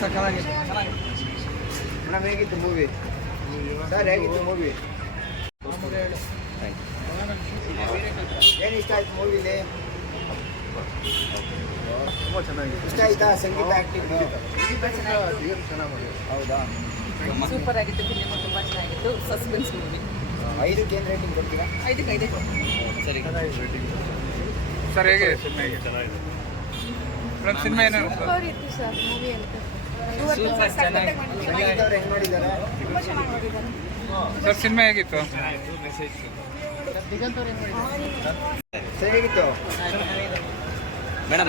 Sir ಚೆನ್ನಾಗಿದೆ. ಚೆನ್ನಾಗಿದೆ. Madam ಹೇಗಿತ್ತು ಮೂವಿ ಸರ್ ಹೇಗಿತ್ತು ಮೂವಿ ಏನು ಇಷ್ಟ ಆಯ್ತು ಮೂವಿಲಿ ತುಂಬ ಚೆನ್ನಾಗಿದೆ ಇಷ್ಟ ಆಯ್ತಾ ಸಂಗೀತ ಆಕ್ಟಿಂಗ್ ಹೌದಾ? ಸೂಪರ್ ಆಗಿತ್ತು ಫಿಲಿಮ್ ತುಂಬ ಚೆನ್ನಾಗಿತ್ತು. ಸಸ್ಪೆನ್ಸ್ ಮೂವಿ ಐದಕ್ಕೆ ಏನು ರೇಟಿಂಗ್ ಕೊಡ್ತೀರಾ? ಐದಕ್ಕೆ ಐದೇ. ಸರಿ. ಸರ್ ಹೇಗೆ? ಸಿನಿಮಾ ಹೇಗೆ ಚೆನ್ನಾಗಿದೆ. ಮೇಡಮ್ ಸಿನಿಮಾ ಏನು? ಮೂವಿ ಇತ್ತು ಸರ್ ಸೂಪರ್ ಚೆನ್ನಾಗಿ ಸಂಗೀತ ಅವ್ರು ಮಾಡಿದ್ದಾರೆ. ತುಂಬ ಚೆನ್ನಾಗಿ ನೋಡಿದ್ದಾರೆ ಸರ್ ಸಿನಿಮಾ ಹೇಗಿತ್ತು? ಸರ್ ಹೇಗಿತ್ತು? ಮೇಡಮ್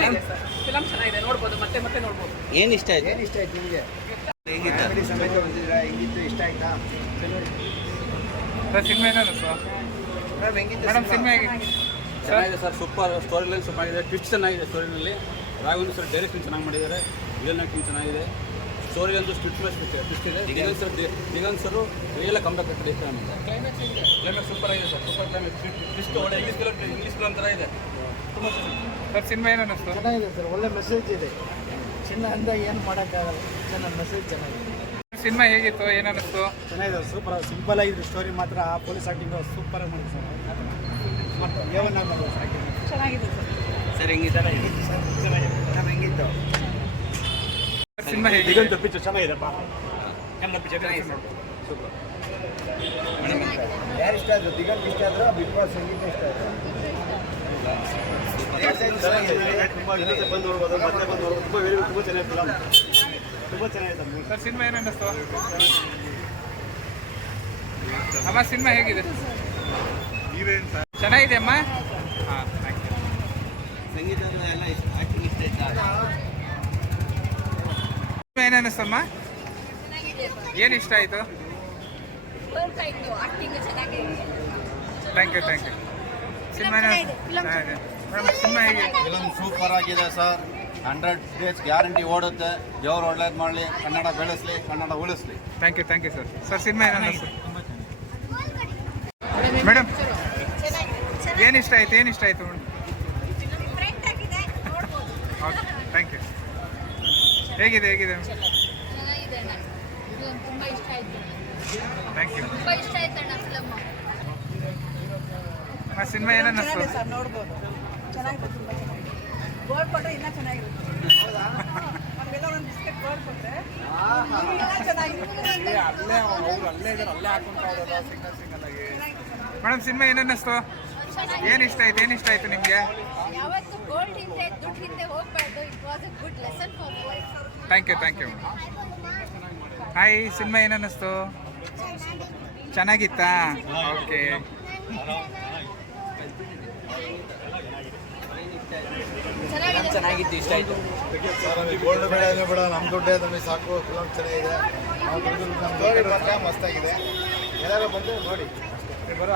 ಫಿಲಮ್ ಚೆನ್ನಾಗಿದೆ ನೋಡ್ಬೋದು ಮತ್ತೆ ಮತ್ತೆ ನೋಡ್ಬೋದು. ಏನು ಇಷ್ಟ ಆಯ್ತು? ಏನು ಇಷ್ಟ ಆಯ್ತು ನಿಮಗೆ? ಹೇಗಿತ್ತು? ಸಮೇತ ಬಂದಿದ್ದೀರಾ? ಹೆಂಗಿತ್ತು? ಇಷ್ಟ ಆಯ್ತಾ? ಸರ್ ಸಿನಿಮಾ ಏನಾದ್ರು ಮೇಡಮ್ ಹೆಂಗಿತ್ತು ಸಿನಿಮಾ? ಹೇಗೆ ಚೆನ್ನಾಗಿದೆ sir super story line super ಆಗಿದೆ ಟ್ವಿಸ್ಟ್ ಚೆನ್ನಾಗಿದೆ ಸ್ಟೋರಿನಲ್ಲಿ ರಾಘವೇಂದ್ರ ಸರ್ ಡೈರೆಕ್ಷನ್ ಚೆನ್ನಾಗಿ ಮಾಡಿದ್ದಾರೆ ವಿಲನ್ ಆಕ್ಟಿಂಗ್ ಚೆನ್ನಾಗಿದೆ. ಸ್ಟೋರಿ ಒಂದು ಸ್ಟ್ರಿಟ್ ಪ್ಲಸ್ ಟ್ವಿಸ್ಟ್ ಇದೆ Diganth sir Diganth sir real comeback ಇದೆ ಕ್ಲೈಮ್ಯಾಕ್ಸ್ ಸೂಪರ್ ಆಗಿದೆ ಸರ್. ಸೂಪರ್ ಕ್ಲೈಮ್ಯಾಕ್ಸ್ ಟ್ವಿಸ್ಟ್ ಒಳ್ಳೆ ಇಂಗ್ಲೀಷ್ ಫಿಲಮ್ ಇಂಗ್ಲೀಷ್ ಫಿಲಮ್ ಥರ ಇದೆ. ತುಂಬ ಚೆನ್ನಾಗಿದೆ. ಸರ್ ಸಿನಿಮಾ ಏನು ಅನ್ನಿಸ್ತು ಚೆನ್ನಾಗಿದೆ ಸರ್. ಒಳ್ಳೆ ಮೆಸೇಜ್ ಇದೆ. ಚಿನ್ನ ಅಂದ ಏನು ಮಾಡೋಕ್ಕಾಗಲ್ಲ. ಚೆನ್ನಾಗಿ ಮೆಸೇಜ್ ಚೆನ್ನಾಗಿದೆ. ಸಿನಿಮಾ ಹೇಗಿತ್ತು? ಏನು ಅನಿಸ್ತು? ಚೆನ್ನಾಗಿದೆ ಸೂಪರ್ ಸಿಂಪಲ್ ಆಗಿದೆ. ಸ್ಟೋರಿ ಮಾತ್ರ ಆ ಪೊಲೀಸ್ ಆಕ್ಟಿಂಗ್ ಸೂಪರ್ ಆಗಿ ಮಾಡಿದ್ರು ಸರ್. ಏವನ್ ಚೆನ್ನಾಗಿದೆ ಸರ್. ಸರ್ ಹೆಂಗಿತ್ತು ಮೇಡಮ್ ಹೆಂಗಿತ್ತು ಸರ್ ಸಿನಿಮಾ ಹೇಗೆ ದಿಗಂತ ಪಿಕ್ಚರ್ ಚೆನ್ನಾಗಿದೆಪ್ಪ ಯಾರು ಇಷ್ಟ ಆದ್ರು ದಿಗಂತ್ ಇಷ್ಟ ಆದ್ರು ಬಿಗ್ ಬಾಸ್ ಸಂಗೀತ ಇಷ್ಟ ಆದ್ರು ತುಂಬ ಜನತೆ ಬಂದು ನೋಡ್ಬೋದು ಮತ್ತೆ ಬಂದು ನೋಡ್ಬೋದು ತುಂಬ ವೆರಿ ತುಂಬ ಚೆನ್ನಾಗಿದೆ ಫಿಲಮ್ ತುಂಬ ಚೆನ್ನಾಗಿದೆ movie. ಸರ್ ಸಿನಿಮಾ ಏನು ಅನ್ನಿಸ್ತು ಅಮ್ಮ ಸಿನಿಮಾ ಹೇಗಿದೆ? ನೀವೇನು ಸರ್ ಚೆನ್ನಾಗಿದೆ ಅಮ್ಮ? ಹಾಂ ಥ್ಯಾಂಕ್ ಯು ಸಂಗೀತ ಎಲ್ಲ ಇಷ್ಟ ಆ್ಯಕ್ಟಿಂಗ್ ಇಷ್ಟ ಆಯ್ತಾ ಸಿನಿಮಾ ಏನು ಅನ್ನಿಸ್ತಮ್ಮ ಏನು ಇಷ್ಟ ಆಯಿತು? Thank you thank you cinema ಚೆನ್ನಾಗಿದೆ ಮೇಡಮ್ ಸಿನಿಮಾ ಹೇಗೆ? ಫಿಲಮ್ ಸೂಪರ್ ಆಗಿದೆ ಸರ್ ಹಂಡ್ರೆಡ್ ಡೇಸ್ ಗ್ಯಾರಂಟಿ ಓಡುತ್ತೆ. ದೇವ್ರು ಒಳ್ಳೇದು ಮಾಡಲಿ ಕನ್ನಡ ಬೆಳೆಸಲಿ Kannada ಉಳಿಸ್ಲಿ. Thank you thank you sir sir cinema ಏನು ಸರ್? ಮೇಡಮ್ ಏನು ಇಷ್ಟ ಆಯ್ತು ಏನು ಇಷ್ಟ ಆಯಿತು? ಓಕೆ ಥ್ಯಾಂಕ್ ಯು ಹೇಗಿದೆ ಹೇಗಿದೆ? ಚೆನ್ನಾಗಿದೆ ಅಣ್ಣ. ಇದು ತುಂಬ ಇಷ್ಟ ಆಯ್ತು ಥ್ಯಾಂಕ್ ಯು ತುಂಬ ಇಷ್ಟ ಆಯ್ತು ಅಣ್ಣ ಫಿಲಮ್ ಆ ಸಿನಿಮಾ ಏನು ಅನ್ನಿಸ್ತು ಚೆನ್ನಾಗಿದೆ ಸರ್ ನೋಡ್ಬೋದು. ಚೆನ್ನಾಗಿದೆ ತುಂಬ ಚೆನ್ನಾಗಿದೆ. ಗೋಲ್ಡ್ ಕೊಟ್ಟರೆ ಇನ್ನೂ ಚೆನ್ನಾಗಿರುತ್ತೆ. ನಮಗೆಲ್ಲ ಒಂದು ಬಿಸ್ಕೆಟ್ ಗೋಲ್ಡ್ ಕೊಟ್ಟರೆ ಚೆನ್ನಾಗಿರುತ್ತೆ. ಅಲ್ಲೇ ಅವ್ರು ಅಲ್ಲೇ ಇದ್ದಾರೆ ಅಲ್ಲೇ ಹಾಕೊಂಡು ಸಿಂಗಲ್ ಸಿಂಗಲ್ ಆಗಿ. ಮೇಡಮ್ ಸಿನಿಮಾ ಏನನ್ನಿಸ್ತು ಅನ್ನಿಸ್ತು? ಏನು ಇಷ್ಟ ಆಯ್ತು ಏನು ಇಷ್ಟ ಆಯ್ತು ನಿಮಗೆ? ಯಾವತ್ತು ಗೋಲ್ಡ್ ಹಿಂದೆ ದುಡ್ಡು ಹಿಂದೆ ಹೋಗ್ಬಾರ್ದು. It was a good lesson for life thank you thank you hi cinema ಏನನ್ನಿಸ್ತು? ಅನ್ನಿಸ್ತು ಚೆನ್ನಾಗಿತ್ತಾ? ಓಕೆ ಚೆನ್ನಾಗಿದೆ ಚೆನ್ನಾಗಿತ್ತು ಇಷ್ಟ ಆಯ್ತು. ಗೋಲ್ಡ್ ಬೇಡ ಏನು ಬೇಡ ನಮ್ಮ ದುಡ್ಡೇ ನಮಗೆ ಸಾಕು ಫಿಲಮ್ ಚೆನ್ನಾಗಿದೆ. ನಾವು ಮಸ್ತಾಗಿದೆ. ಎಲ್ಲರೂ ಬಂದು ನೋಡಿ. ಬರೋ